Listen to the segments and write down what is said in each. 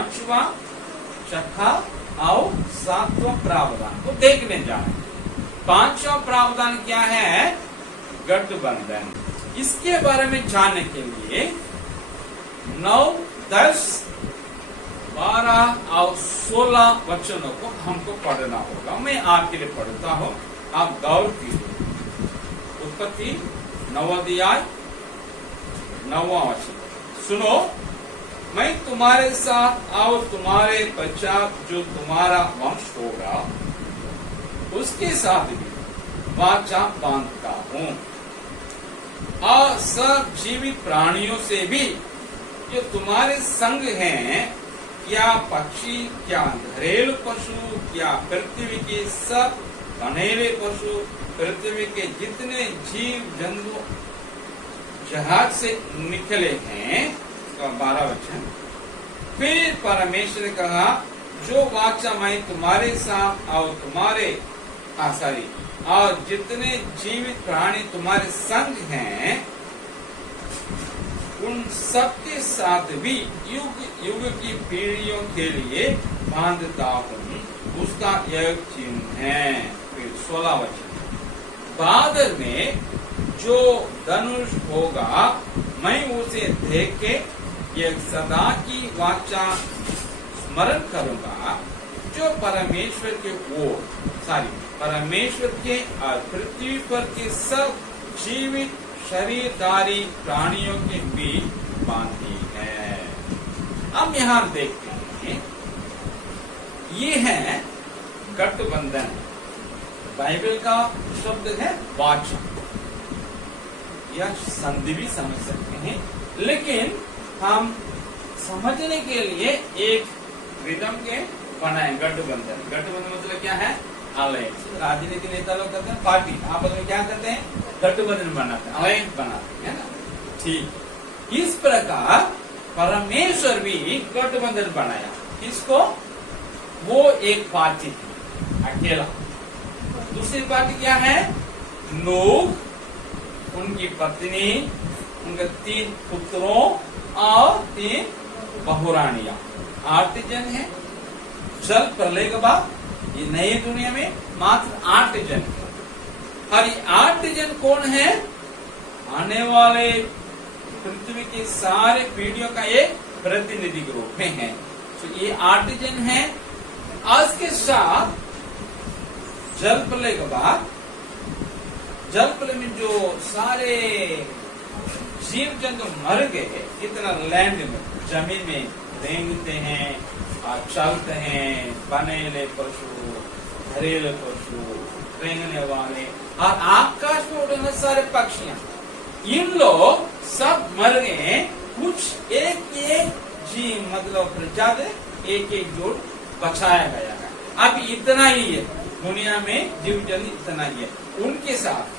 पांचवा, छठा और सातवां प्रावधान को देखने जा रहे हैं। पांचवा प्रावधान क्या है? गठबंधन। इसके बारे में जानने के लिए 9, 10, 12 और 16 वचनों को हमको पढ़ना होगा। मैं आपके लिए पढ़ता हूँ, आप गौर कीजिए। उत्पत्ति 9 अध्याय 9वां वचन, सुनो, मैं तुम्हारे साथ और तुम्हारे पश्चात जो तुम्हारा वंश होगा उसके साथ भी वाचा बांधता हूँ, और सब जीवित प्राणियों से भी जो तुम्हारे संग हैं, क्या पक्षी, क्या घरेलू पशु, क्या पृथ्वी के सब बनेले पशु, पृथ्वी के जितने जीव जंतु जहाज से निकले हैं। 12 वचन, फिर परमेश्वर ने कहा, जो वाचा मैं तुम्हारे साथ और तुम्हारे और जितने जीवित प्राणी तुम्हारे संग हैं उन सबके साथ भी युग युग की पीढ़ियों के लिए बांधता हूँ, उसका यह चिन्ह है। फिर 16 वचन, बादल में जो धनुष होगा मैं उसे देख के यह सदा की वाचा स्मरण करूंगा, जो परमेश्वर के और पृथ्वी पर के सब जीवित शरीरधारी प्राणियों के बीच बांधी है। अब यहाँ देखते हैं, ये है गठबंधन। बाइबल का शब्द है वाचा, या संधि भी समझ सकते हैं, लेकिन हम समझने के लिए एक रिदम के बनाए। गठबंधन, गठबंधन मतलब क्या है? अलायंस। राजनीति नेता लोग करते हैं पार्टी, आपस में क्या करते हैं? गठबंधन बनाते हैं, अलायंस बनाते हैं ना। ठीक इस प्रकार परमेश्वर भी गठबंधन बनाया। किसको? वो एक पार्टी थी अकेला। दूसरी पार्टी क्या है? नूह, उनकी पत्नी, उनके 3 पुत्रों और 3 बहुरानियां, 8 जन है। जल प्रलय के बाद ये नई दुनिया में मात्र 8 जन है। और ये 8 जन कौन है? आने वाले पृथ्वी के सारे पीढ़ियों का एक प्रतिनिधि के रूप में है। तो ये 8 जन है। आज के साथ जल प्रलय के बाद, जल प्रलय में जो सारे जीव जंतु मर गए, इतना लैंड में, जमीन में रेंगते हैं और चलते हैं, बनेले पशु, घरेलू पशु, रेंगने वाले और आकाश में उड़ने सारे पक्षियां, इन लोग सब मर गए। कुछ एक जीव मतलब प्रजाति एक जोड़ बचाया गया है। अब इतना ही है दुनिया में, जीव जंतु इतना ही है। उनके साथ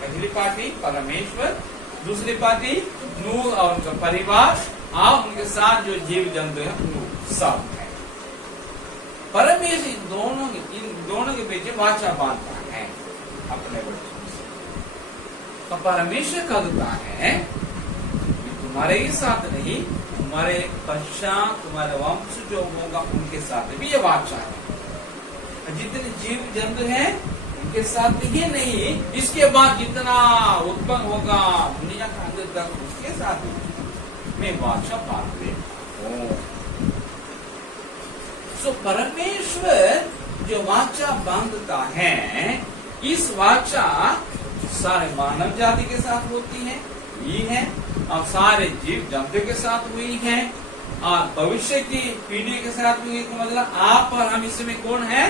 पहली पार्टी परमेश्वर, दूसरी पार्टी नूह और उनका परिवार, और उनके साथ जो जीव जंतु है वो सब है। परमेश्वर इन दोनों के बीच वाचा बांधता है अपने बच्चों से। तो परमेश्वर कहता है तुम्हारे ही साथ नहीं, तुम्हारे पश्चात तुम्हारे वंश जो होगा उनके साथ भी ये वाचा है। जितने जीव जंतु हैं उनके साथ भी ये नहीं, इसके बाद जितना उत्पन्न होगा दुनिया का अंत तक उसके साथ भी मैं वाचा बांधते हूँ। सो परमेश्वर जो वाचा बांधता है, इस वाचा सारे मानव जाति के साथ होती है, ये है, और सारे जीव जंतु के साथ हुई है, और भविष्य की पीढ़ी के साथ हुई। मतलब आप और हम इसमें कौन है?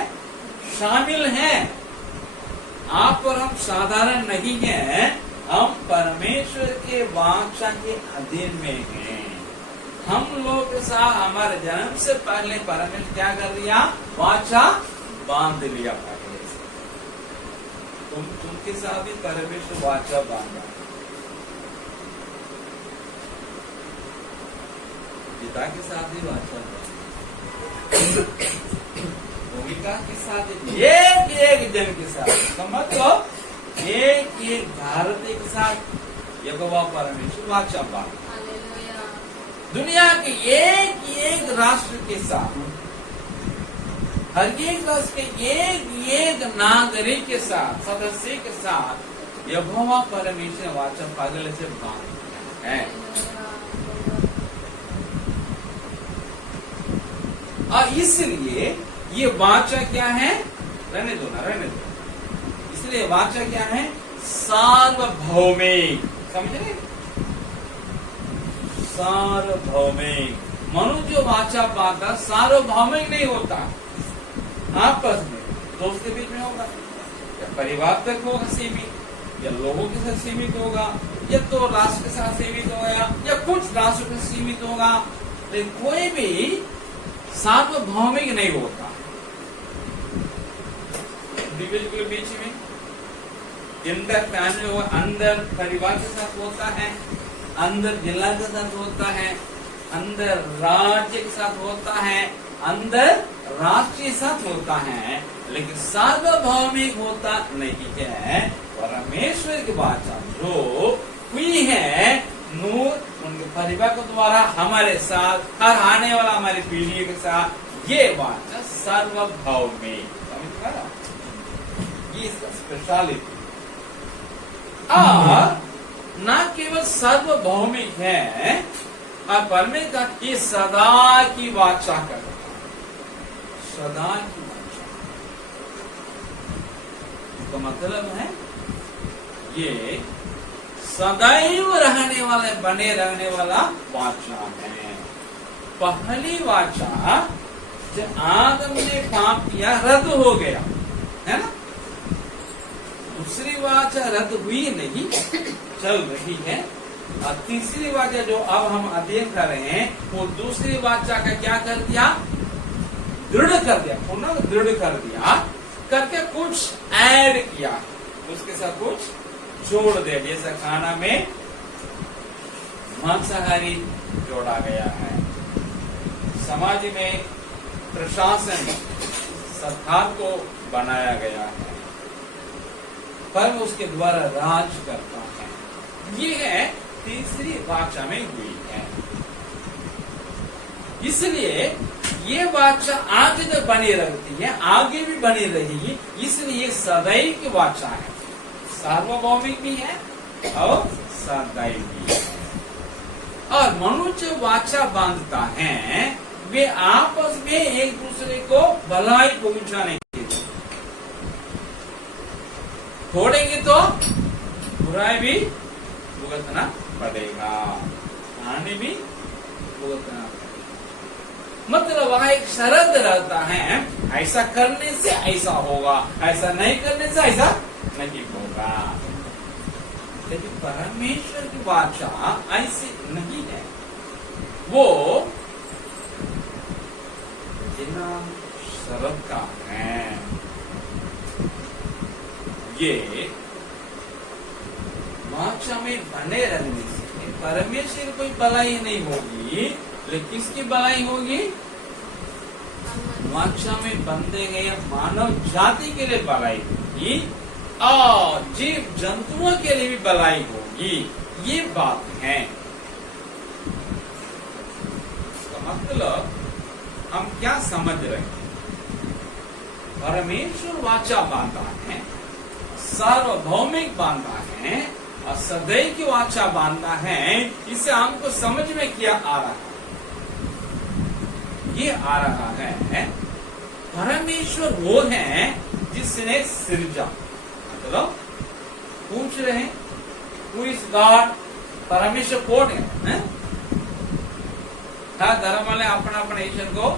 शामिल हैं। आप और हम साधारण नहीं हैं, हम परमेश्वर के वाचा के अधीन में हैं। हम लोग के साथ हमारे जन्म से पहले परमेश्वर क्या कर दिया? वाचा बांध लिया पहले से। तुमके साथ भी परमेश्वर वाचा बांधा। पिता के साथ भी वाचा बांधा, भूमिका के साथ, एक जन के साथ, समझ लो, एक भारत के साथ यहोवा परमेश्वर वाचा बांधा। दुनिया के एक एक राष्ट्र के साथ, हर एक राष्ट्र के एक एक नागरिक के साथ, सदस्य के साथ यहोवा परमेश्वर वाचा पागल से बांध है। और इसलिए ये वाचा क्या है? रहने दो ना, रहने दो। इसलिए वाचा क्या है? सार्वभौमिक। समझ रहे? सार्वभौमिक। मनुष्य जो वाचा बांधता सार्वभौमिक नहीं होता, आपस में दोस्त के बीच में होगा, या परिवार तक होगा सीमित, या लोगों के साथ सीमित होगा, या तो राष्ट्र के साथ सीमित होगा, या कुछ राष्ट्र के सीमित होगा, लेकिन कोई भी सार्वभौमिक नहीं होता। इंडिविजुअल के बीच में, इंटर फैमिली होगा, अंदर परिवार के साथ होता है, अंदर जिला के साथ होता है, अंदर राज्य के साथ होता है, अंदर राष्ट्र के साथ होता है, लेकिन सार्वभौमिक होता नहीं है। परमेश्वर की वाचा जो हुई है नूर उनके परिवार के द्वारा हमारे साथ, हर आने वाला हमारी पीढ़ी के साथ, ये वाचा सार्वभौमिक। समझ पा रहा? ये इसका स्पेशलिटी। और न केवल सार्वभौमिक है, और परमेश्वर ये सदा की वाचा करता है, सदा की वाचा। इसका मतलब है ये सदैव रहने वाले, बने रहने वाला वाचा है। पहली वाचा जब आदम ने पाप किया रद्द हो गया, है ना? दूसरी वाचा रद्द हुई नहीं, चल रही है। और तीसरी वाचा जो अब हम अध्ययन कर रहे हैं, वो दूसरी वाचा का क्या कर दिया? दृढ़ कर दिया, पुनः दृढ़ कर दिया, करके कुछ ऐड किया, उसके साथ कुछ जोड़ दिया। जैसा खाना में मांसाहारी जोड़ा गया है, समाज में प्रशासन सरकार को बनाया गया है, पर उसके द्वारा राज करता है। ये है तीसरी वाचा में हुई है। इसलिए ये वाचा आगे तक बनी रहती है, आगे भी बनी रहेगी, इसलिए सदैव की वाचा है। सार्वभौमिक भी है और सदैव भी है। और मनुष्य वाचा बांधता है, वे आपस में एक दूसरे को भलाई पहुंचाने के लिए, छोड़ेंगे तो बुराई भी भुगतना पड़ेगा, हानि भी भुगतना पड़ेगा। मतलब वहां एक शर्त रहता है, ऐसा करने से ऐसा होगा, ऐसा नहीं करने से ऐसा नहीं होगा। लेकिन परमेश्वर की वाचा ऐसी नहीं है। वो बिना शर्त का है। ये वाचा में बने रहने से परमेश्वर कोई भलाई नहीं होगी, लेकिन किसकी भलाई होगी? वाचा में बंधे गए मानव जाति के लिए भलाई होगी और जीव जंतुओं के लिए भी भलाई होगी। ये बात है। इसका मतलब हम क्या समझ रहे हैं? परमेश्वर वाचा बांधा है, सार्वभौमिक बांधा है और सदैव की वाचा बांधा है। इससे हमको समझ में क्या आ रहा है? ये आ रहा है परमेश्वर वो है जिसने सृजा। मतलब पूछ रहे हैं हु इज गॉड? परमेश्वर कौन है? हर धर्म वाले अपना अपना ईश्वर को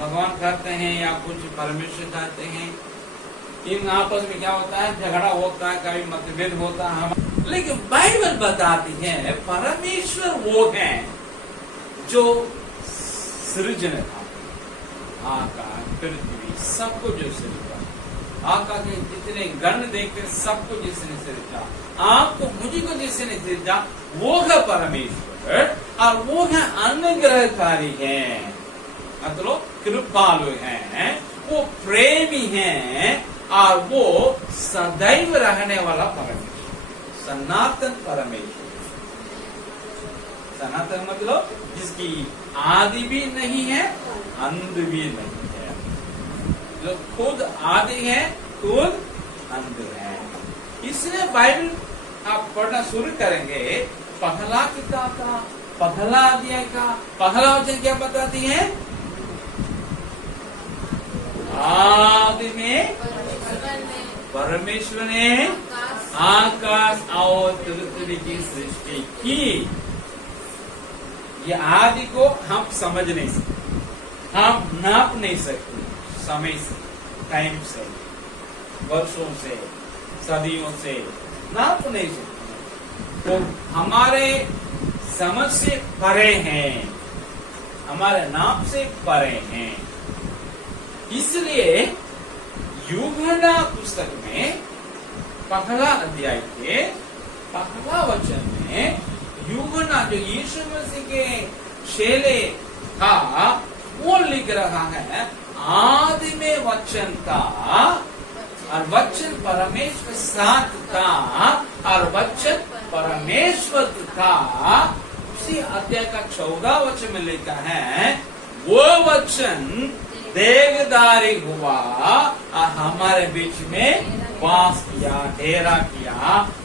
भगवान कहते हैं या कुछ परमेश्वर कहते हैं। इन आपस में क्या होता है? झगड़ा होता है, कभी मतभेद होता है। लेकिन बाइबल बताती है परमेश्वर वो है जो सृजन आकाश पृथ्वी सबको जो सृजा, आकाश के जितने गण देखते सबको जिसने सृजा, आपको मुझे को जिसने सृजा वो है परमेश्वर। और वो है अनुग्रहकारी है, मतलब कृपालु है, वो प्रेमी है और वो सदैव रहने वाला परमेश्वर, सनातन परमेश्वर। सनातन मतलब जिसकी आदि भी नहीं है, अंत भी नहीं है, जो खुद आदि है, खुद अंत है। इसलिए बाइबल आप पढ़ना शुरू करेंगे, पहला किताब का पहला अध्याय का पहला वचन क्या बताती है? आदि में परमेश्वर ने आकाश और पृथ्वी की सृष्टि की। ये आदि को हम समझ नहीं सकते, हम नाप नहीं सकते, समय से, टाइम से, वर्षों से, सदियों से नाप नहीं सकते। तो हमारे समझ से परे हैं, हमारे नाप से परे हैं। इसलिए यूहन्ना पुस्तक में पहला अध्याय के पहला वचन में यूहन्ना जो यीशु मसीह के चेले था वो लिख रहा है, आदि में वचन था और वचन परमेश्वर के साथ था और वचन परमेश्वर था। उसी अध्याय का 14 वचन में लिखा है, वो वचन देहधारी हुआ और हमारे बीच में वास किया, डेरा किया,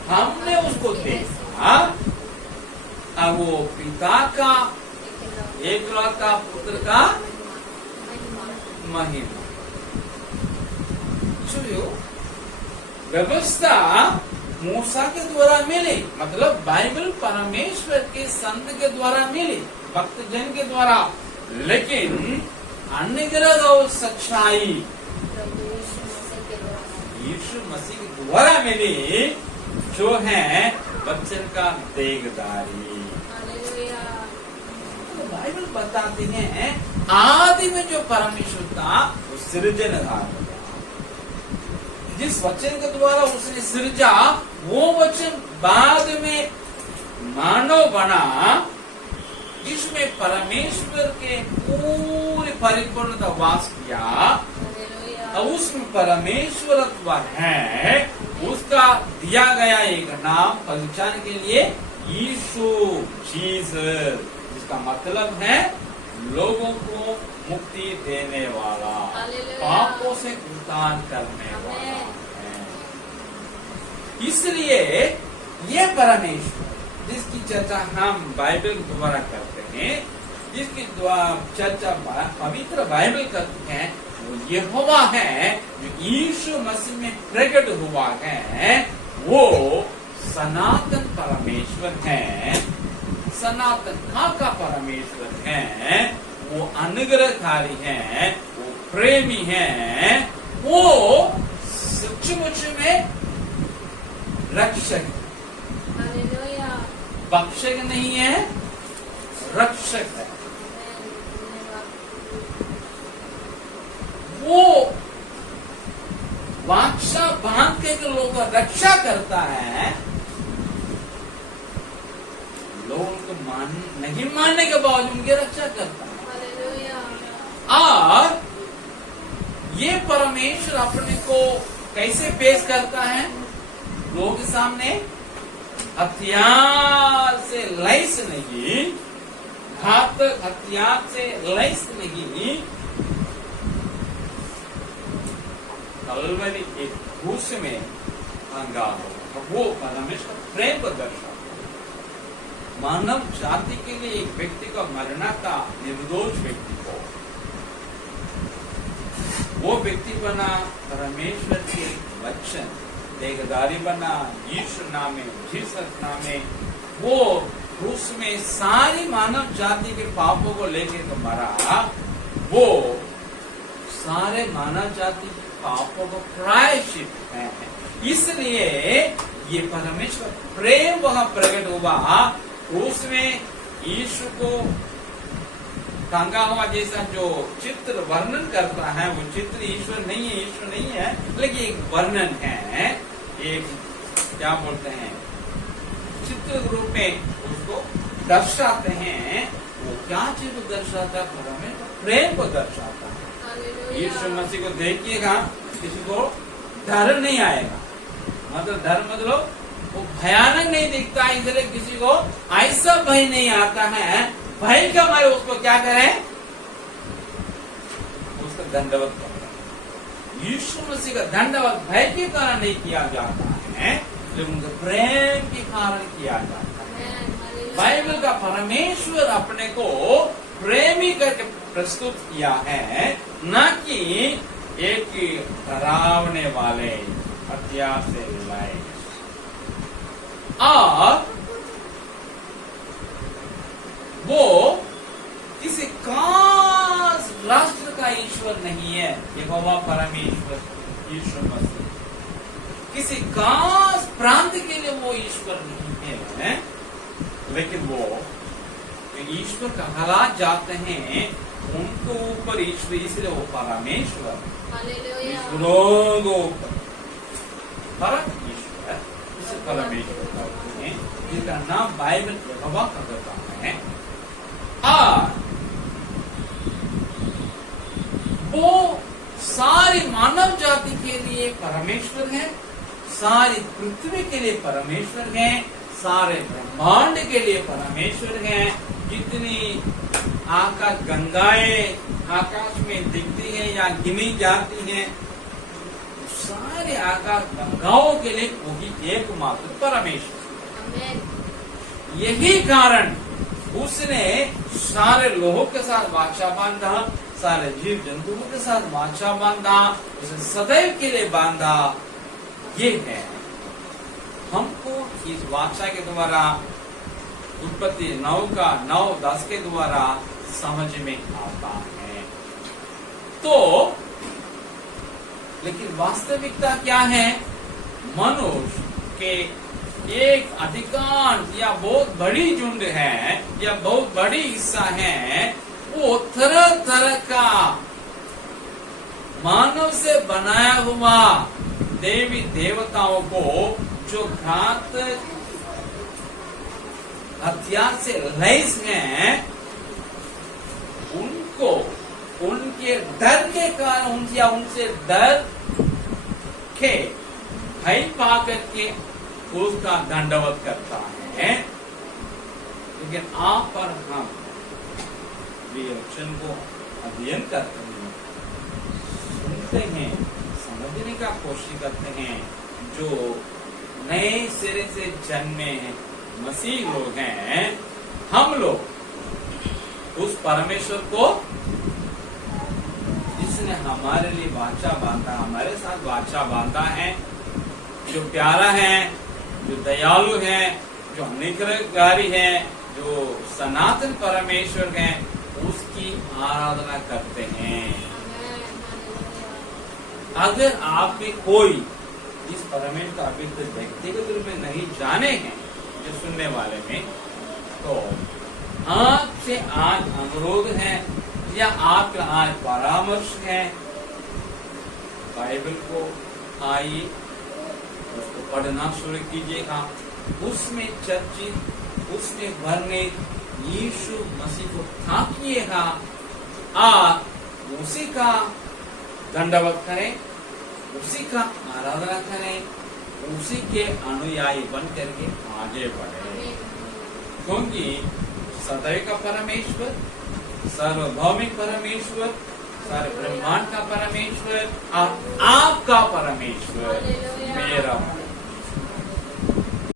हमने उसको देखा और वो पिता का एकलौता पुत्र का महिमा। व्यवस्था मूसा के द्वारा मिली, मतलब बाइबल परमेश्वर के संत के द्वारा मिली, भक्त जन के द्वारा, लेकिन अनुग्रह और सच्चाई यीशु मसीह के द्वारा मिली, जो है वचन का देहधारी। तो बाइबल बताती है आदि में जो परमेश्वर था वो सृजनहार, जिस वचन के द्वारा उसने सृजा वो वचन बाद में मानव बना, जिसमें परमेश्वर के पूरी परिपूर्णता वास किया और उसमें परमेश्वरत्व है। उसका दिया गया एक नाम पहचान के लिए यीशु, जीसस, जिसका मतलब है लोगों को मुक्ति देने वाला, पापों से उद्धार करने वाला है। इसलिए ये परमेश्वर जिसकी चर्चा हम बाइबल द्वारा करते हैं, जिसकी चर्चा पवित्र बाइबल करते हैं, वो यहोवा है जो यीशु मसीह में प्रकट हुआ है। वो सनातन परमेश्वर है, सनातन का परमेश्वर है, वो अनुग्रहकारी है, वो प्रेमी है, वो सचमुच में रक्षक, भक्षक नहीं है, रक्षक है। वो वाचा बांध के लोगों का रक्षा करता है, लोग उनको नहीं मानने के बावजूद उनकी रक्षा करता है। और ये परमेश्वर अपने को कैसे पेश करता है लोगों के सामने? हथियार से लैस नहीं, घातक हथियार से लैस नहीं, कलवरी एक क्रूस में टंगा हो, वो परमेश्वर प्रेम को दर्शाता। मानव जाति के लिए एक व्यक्ति को मरना था, निर्दोष व्यक्ति को, वो व्यक्ति बना परमेश्वर के वचन, देहधारी बना यीशु नामे, जीसस नामे। वो क्रूस में सारी मानव जाति के पापों को लेकर तो मरा, वो सारे मानव जाति के पापों को प्रायश्चित है। इसलिए ये परमेश्वर प्रेम वहां प्रकट हुआ। उसमें यीशु को टांगा हुआ जैसा जो चित्र वर्णन करता है, वो चित्र ईश्वर नहीं है, ईश्वर नहीं है, लेकिन एक वर्णन है, एक क्या बोलते हैं, चित्र रूप में उसको दर्शाते हैं। वो क्या चीज को दर्शाता है? प्रेम को दर्शाता है। यीशु मसीह को देखिएगा, किसी को डर नहीं आएगा, मतलब डर मतलब वो भयानक नहीं दिखता, इसलिए किसी को ऐसा भय नहीं आता है। भय का मारे उसको क्या करें, उसका दंडवत करें। यीशु मसीह का दंडवत भय के कारण नहीं किया जाता है, लेकिन उनके प्रेम के कारण किया जाता है। बाइबल का परमेश्वर अपने को प्रेमी करके प्रस्तुत किया है, न कि एक डरावने वाले हथियार से लाए। और वो किसी खास राष्ट्र का ईश्वर नहीं है, यहोवा परमेश्वर यीशु मसीह किसी खास प्रांत के लिए वो ईश्वर नहीं है, लेकिन वो ईश्वर कहला जाते हैं, उनको ऊपर ईश्वर, इसलिए वो परमेश्वर ईश्वरों को परम ईश्वर, इसे परमेश्वर कहते हैं, जिसका नाम बाइबल यहोवा का देता है। और वो सारी मानव जाति के लिए परमेश्वर है, सारी पृथ्वी के लिए परमेश्वर है, सारे ब्रह्मांड के लिए परमेश्वर है। जितनी आकाश गंगाएं आकाश में दिखती हैं या गिनी जाती हैं, सारे आकाश गंगाओं के लिए वही एकमात्र परमेश्वर। यही कारण उसने सारे लोगों के साथ वाचा बांधा, सारे जीव जंतुओं के साथ वाचा बांधा, उसे सदैव के लिए बांधा। ये है हमको इस वाचा के द्वारा उत्पत्ति 9 का 9-10 के द्वारा समझ में आता है। तो लेकिन वास्तविकता क्या है, मनुष्य के एक अधिकांश या बहुत बड़ी झुंड है या बहुत बड़ी हिस्सा है, वो तरह तरह का मानव से बनाया हुआ देवी देवताओं को जो घातक हथियार से लैस हैं, उनको उनके डर के कारण या उनसे डर के भय पा करके उसका दंडवत करता है। लेकिन आप पर हम वचन को अध्ययन करते हैं, सुनते हैं, समझने का कोशिश करते हैं, जो नए सिरे से जन्मे हैं मसीह लोग हैं, हम लोग उस परमेश्वर को जिसने हमारे लिए वाचा बांधा, हमारे साथ वाचा बांधा है, जो प्यारा है, जो दयालु है, जो अनुग्रहकारी है, जो सनातन परमेश्वर है, उसकी आराधना करते हैं। अगर आप में कोई इस परमेश्वर का अभी तक व्यक्तिगत रूप में नहीं जाने हैं, जो सुनने वाले में, तो आपसे आज अनुरोध है या आपका आज परामर्श है, बाइबल को आइए उसको पढ़ना शुरू कीजिएगा, उसमें चर्चित, उसमें वर्णित यीशु मसीह को थाकिएगा, आप उसी का दंडवत करें, उसी का आराधना करें, उसी के अनुयायी बन करके आगे बढ़े, क्योंकि सदैव का परमेश्वर, सार्वभौमिक परमेश्वर, सारे ब्रह्मांड का परमेश्वर और आपका परमेश्वर मेरा